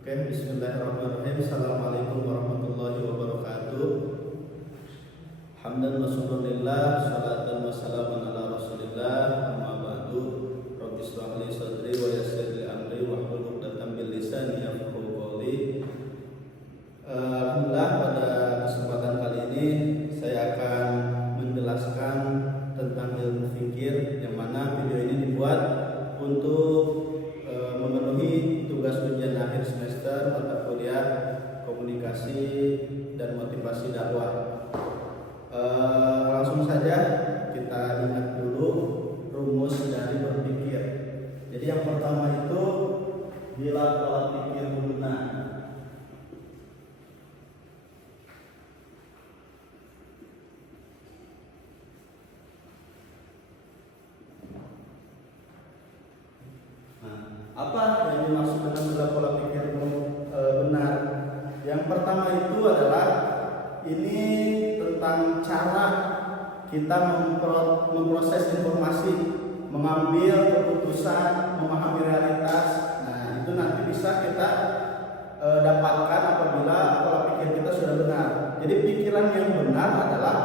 Oke, bismillahirrahmanirrahim. Assalamualaikum warahmatullahi wabarakatuh. Hamdan wa syukurillah, salatan wa salaman ala rasulillah, amma ba'du. Rabbi shrah li sadri wa yassir li amri wahlul 'uqdatam min lisani yafqahu qawli. Alhamdulillah, pada kesempatan kali ini saya akan menjelaskan tentang ilmu fikir, yang mana video ini dibuat untuk memenuhi tugas ujian akhir semester mata kuliah komunikasi dan motivasi dakwah. Langsung saja kita ingat dulu rumus dari berpikir. Jadi yang pertama itu, bila pola pikir benar. Apa yang dimaksud dengan bila pola pikir benar? Yang pertama itu adalah ini tentang cara kita memproses informasi, mengambil keputusan, memahami realitas. Nah, itu nanti bisa kita dapatkan apabila pola pikir kita sudah benar. Jadi pikiran yang benar adalah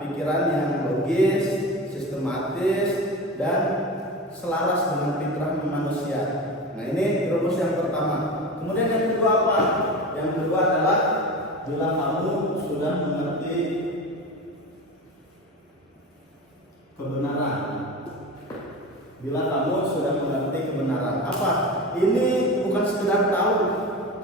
pikiran yang logis, sistematis, dan selaras dengan fitrah manusia. Nah, ini rumus yang pertama. Kemudian yang kedua apa? Yang kedua adalah bila kamu sudah mengerti kebenaran. Bila kamu sudah mengerti kebenaran. Apa? Ini bukan sekedar tahu,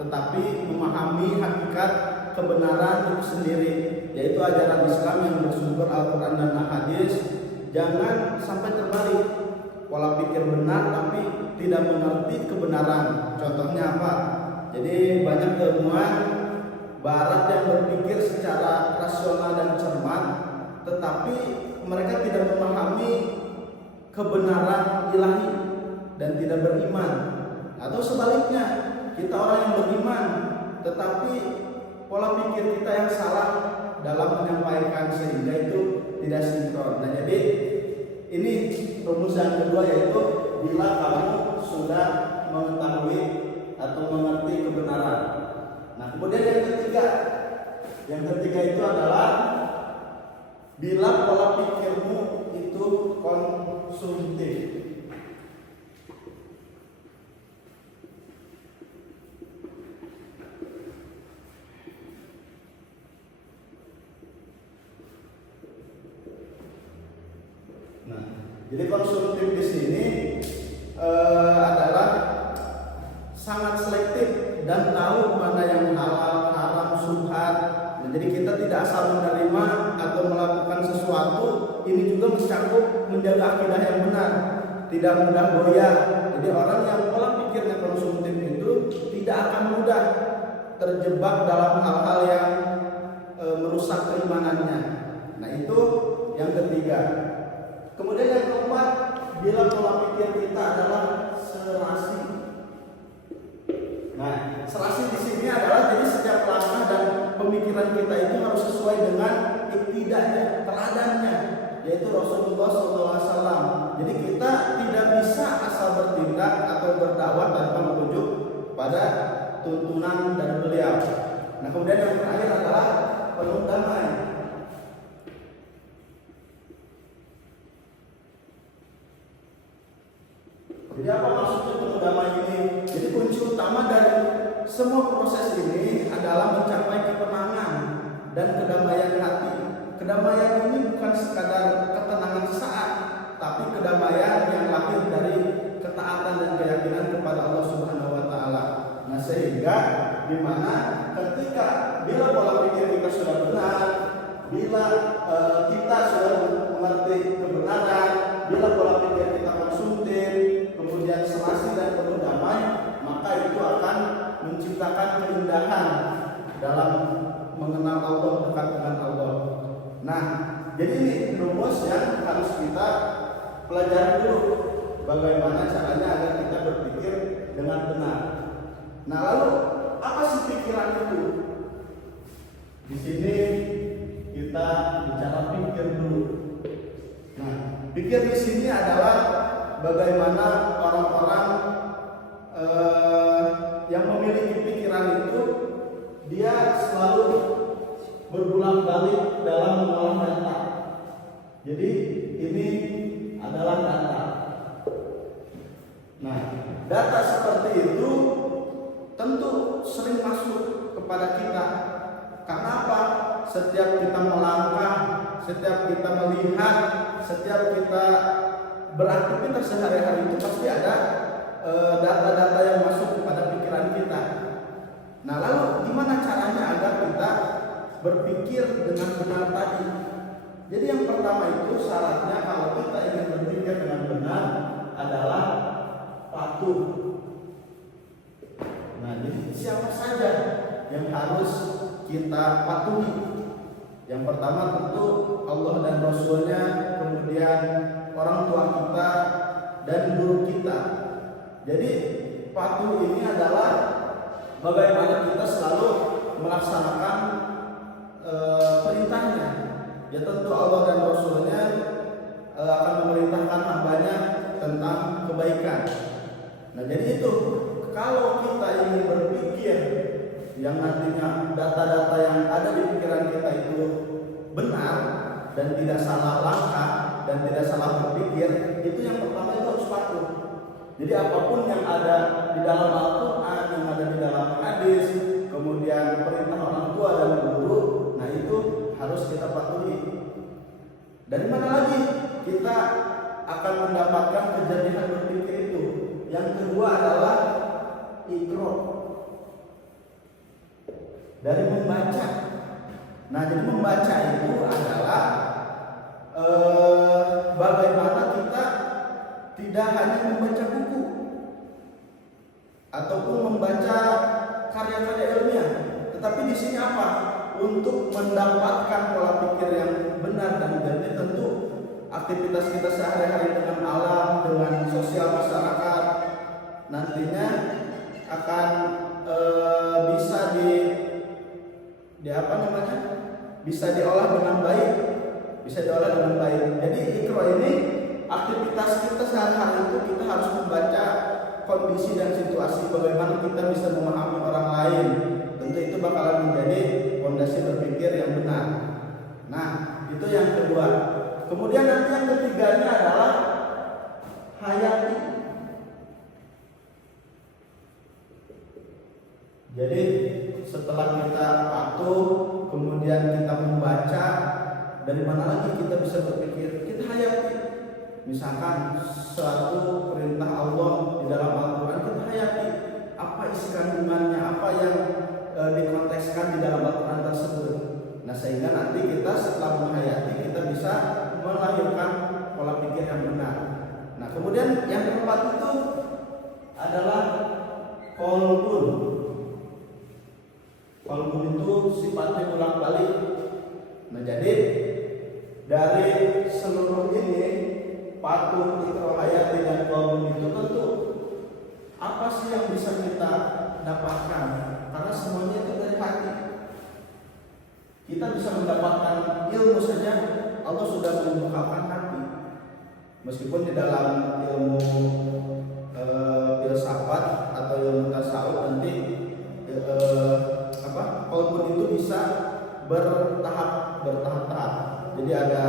tetapi memahami hakikat kebenaran itu sendiri, yaitu ajaran Islam yang bersumber Al-Quran dan Hadis. Jangan sampai terbalik, pola pikir benar tapi tidak mengerti kebenaran. Contohnya apa? Jadi banyak ilmuwan barat yang berpikir secara rasional dan cermat, tetapi mereka tidak memahami kebenaran ilahi dan tidak beriman. Atau sebaliknya, kita orang yang beriman tetapi pola pikir kita yang salah dalam menyampaikan, sehingga itu tidak sinkron. Nah, jadi ini rumus yang kedua, yaitu bila kamu sudah mengetahui atau mengerti kebenaran. Nah, kemudian yang ketiga itu adalah bila pola pikirmu itu konsumtif. Nah, jadi konsumtif di sini adalah sangat selektif dan tahu mana yang halal, haram, syubhat. Nah, jadi kita tidak asal menerima atau melakukan sesuatu. Ini juga mencakup menjaga akidah yang benar, tidak mudah goyah. Jadi orang yang pola pikirnya konsumtif itu tidak akan mudah terjebak dalam hal-hal yang merusak keimanannya. Nah, itu yang ketiga. Kemudian yang keempat, bila pola pikir kita adalah serasi. Nah, serasi di sini adalah jadi setiap langkah dan pemikiran kita itu harus sesuai dengan iktidahnya, teladannya, yaitu Rasulullah SAW. Jadi kita tidak bisa asal bertindak atau berdakwah tanpa merujuk pada tuntunan dari beliau. Nah, kemudian yang terakhir adalah penuh damai. Jadi apa maksudnya penuh damai ini? Jadi kunci utama dari semua proses ini adalah mencapai ketenangan dan kedamaian hati. Kedamaian ini bukan sekadar ketenangan sesaat, tapi kedamaian yang lahir dari ketaatan dan keyakinan kepada Allah Subhanahu wa taala. Nah, sehingga di mana ketika bila pola pikir kita sudah benar, bila kita sudah mengerti kebenaran, bila pola pikir kita konsumtif, kemudian serasi dan penuh damai, maka itu akan menciptakan keindahan dalam mengenal Allah, dekat dengan Allah. Nah, jadi ini rumus yang harus kita pelajari dulu, bagaimana caranya agar kita berpikir dengan benar. Nah, lalu apa sih pikiran itu? Di sini kita bicara pikir dulu. Nah, pikir di sini adalah bagaimana orang-orang yang memiliki pikiran dia selalu berbolak-balik dalam mengolah data. Jadi ini adalah data. Nah, data seperti itu tentu sering masuk kepada kita. Karena apa? Setiap kita melangkah, setiap kita melihat, setiap kita beraktivitas sehari-hari itu pasti ada data-data yang masuk kepada pikiran kita. Nah, lalu gimana caranya agar kita berpikir dengan benar tadi? Jadi yang pertama itu syaratnya kalau kita ingin berpikir dengan benar adalah patuh. Nah, jadi siapa saja yang harus kita patuhi? Yang pertama tentu Allah dan Rasulnya, kemudian orang tua kita dan guru kita. Jadi patuh ini adalah bagaimana kita selalu melaksanakan perintahnya. Ya tentu Allah dan Rasulnya akan memerintahkan hambanya tentang kebaikan. Nah, jadi itu kalau kita ingin berpikir yang nantinya data-data yang ada di pikiran kita itu benar dan tidak salah langkah dan tidak salah berpikir, itu yang pertama itu harus patuh. Jadi apapun yang ada di dalam Al-Quran, yang ada di dalam hadis, kemudian perintah orang tua dan guru, nah itu harus kita patuhi. Dari mana lagi kita akan mendapatkan kejadian berpikir itu? Yang kedua adalah ikro, dari membaca. Nah, jadi membaca itu adalah bagaimana kita tidak hanya membaca buku ataupun membaca karya-karya ilmiah, tetapi di sini apa? Untuk mendapatkan pola pikir yang benar dan jadi tentu aktivitas kita sehari-hari dengan alam, dengan sosial masyarakat nantinya akan bisa bisa diolah dengan baik, Jadi ikro ini aktivitas kita sehari-hari itu kita harus membaca kondisi dan situasi bagaimana kita bisa memahami orang lain. Tentu itu bakalan menjadi fondasi berpikir yang benar. Nah, itu yang kedua. Kemudian nanti yang ketiganya adalah hayati. Jadi setelah kita patuh, kemudian kita membaca, dari mana lagi kita bisa berpikir? Kita hayati. Misalkan suatu perintah Allah di dalam Al-Quran, kita hayati. Apa isi kandungannya, apa yang dikontekskan di dalam Al-Quran tersebut. Nah, sehingga nanti kita setelah menghayati, kita bisa melahirkan pola pikir yang benar. Nah, kemudian yang keempat itu adalah qalbun. Qalbun itu sifatnya bolak-balik. Nah, jadi dari seluruh ini patuh, ikro, hayati dan qalbun itu tentu apa sih yang bisa kita dapatkan? Karena semuanya itu dari hati. Kita bisa mendapatkan ilmu saja Allah sudah membukakan hati. Meskipun di dalam ilmu filsafat atau ilmu tasawuf nanti qalbun itu bisa bertahap. Jadi ada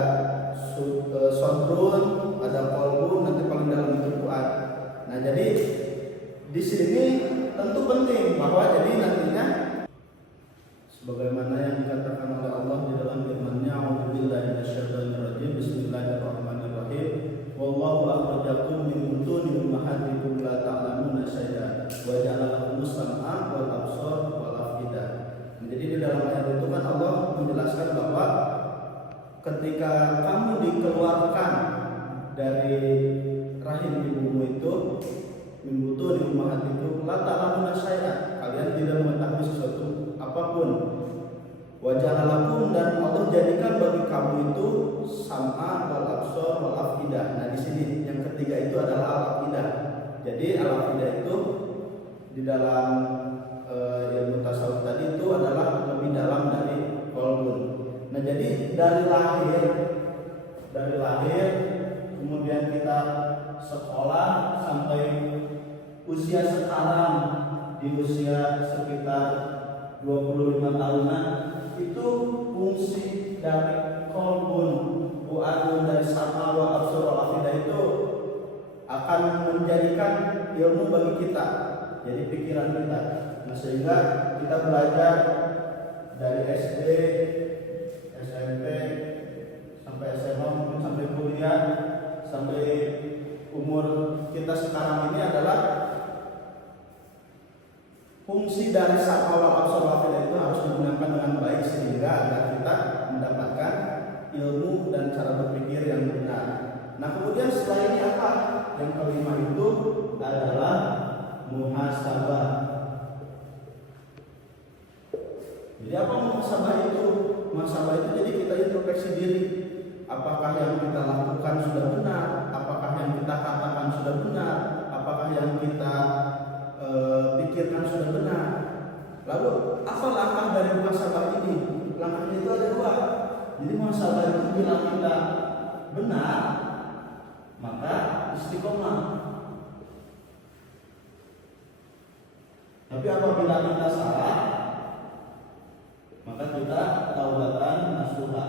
sodrun, ada qalbun, nanti paling dalam itu fuad. Nah, jadi di sini tentu penting bahwa jadi nantinya sebagaimana yang dikatakan oleh Allah di dalam firman-Nya, "A'udzubillahi minasyaitonir rajim. Bismillahirrahmanirrahim. Wallahu akhrajakum min butuni ummahatikum la ta'lamuna syai'an wa ja'ala lakumus sam'a wal absar wal afidah." Jadi di dalam ayat itu kan Allah menjelaskan bahwa ketika kamu dikeluarkan dari rahim ibumu itu, min butuni ummahatikum la ta'lamuna syai'an, kalian tidak mengetahui sesuatu apapun. Wajah lakum, dan Allah jadikan bagi kamu itu sam'a wal absar wal afidah. Nah, di sini yang ketiga itu adalah al afidah. Jadi al afidah itu di dalam ilmu tasawuf tadi itu adalah lebih dalam dari qalbun. Nah, jadi dari lahir kemudian kita sekolah sampai usia sekarang, di usia sekitar 25 tahunan, itu fungsi dari kolbun bu'adun dari sama wa absurul afidah itu akan menjadikan ilmu bagi kita, jadi pikiran kita. Nah, sehingga kita belajar dari SD, SMP, sampai SMA, mungkin sampai kuliah, sampai umur kita sekarang ini adalah fungsi dari sama wa absurul afidah itu harus digunakan dengan baik sehingga agar kita mendapatkan ilmu dan cara berpikir yang benar. Nah, kemudian setelah ini apa? Yang kelima itu adalah muhasabah. Jadi apa muhasabah itu? Muhasabah itu jadi kita introspeksi diri. Apakah yang kita lakukan sudah benar? Apakah yang kita katakan sudah benar? Apakah yang kita pikirkan sudah benar? Lalu apa langkah dari muhasabah ini? Langkahnya itu ada dua. Jadi muhasabah itu bila kita benar, maka istiqomah. Tapi apabila kita salah, maka kita taubatan nasuha.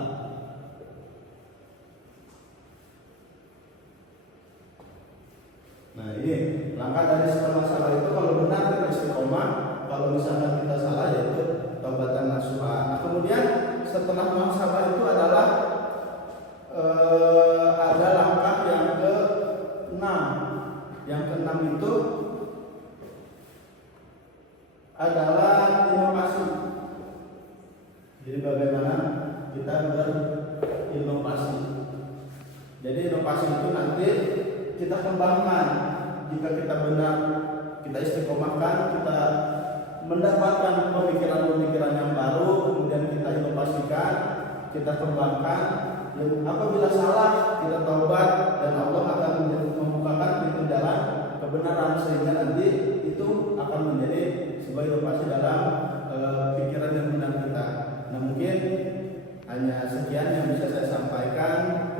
Nah, ini langkah dari setelah salah itu, kalau benar kita istiqomah, kalau misalnya kita salah yaitu taubatan nasuha. Nah, kemudian setelah muhasabah itu adalah ada langkah yang ke-6. Yang ke-6 itu adalah inovasi. Jadi bagaimana kita berinovasi. Jadi inovasi itu nanti kita kembangkan. Jika kita benar, kita istiqomahkan, kita mendapatkan pemikiran-pemikiran yang baru, kemudian kita inovasikan, kita kembangkan. Dan apabila salah, kita taubat dan Allah akan membukakan pintu jalan kebenaran sehingga nanti itu akan menjadi sebuah inovasi dalam pikiran dan benar kita. Nah, mungkin hanya sekian yang bisa saya sampaikan.